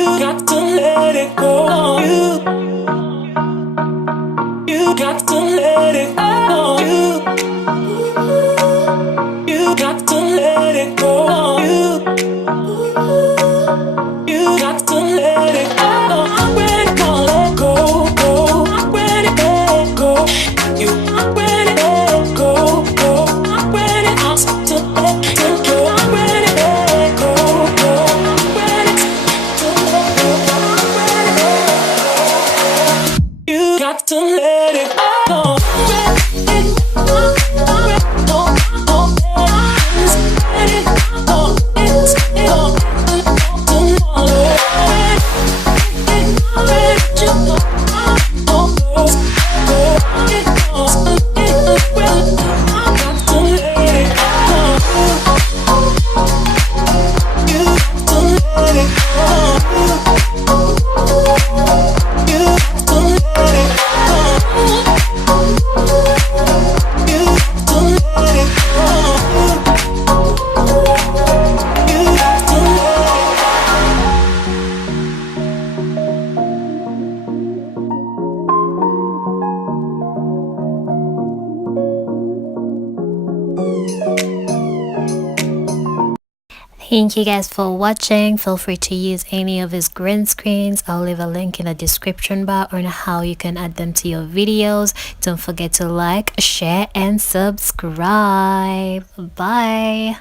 You got to let it go. You got to let it go. You got to let it go. You got to let it go. I'm ready to let go, go. I'm ready to let go. I'm ready to let go, go. I'm ready to let go. I'm ready to let go, go. I'm ready to let go. I'm ready to let go. You got to let it go. Thank you guys for watching. Feel free to use any of his green screens. I'll leave a link in the description bar on how you can add them to your videos. Don't forget to like, share and subscribe. Bye.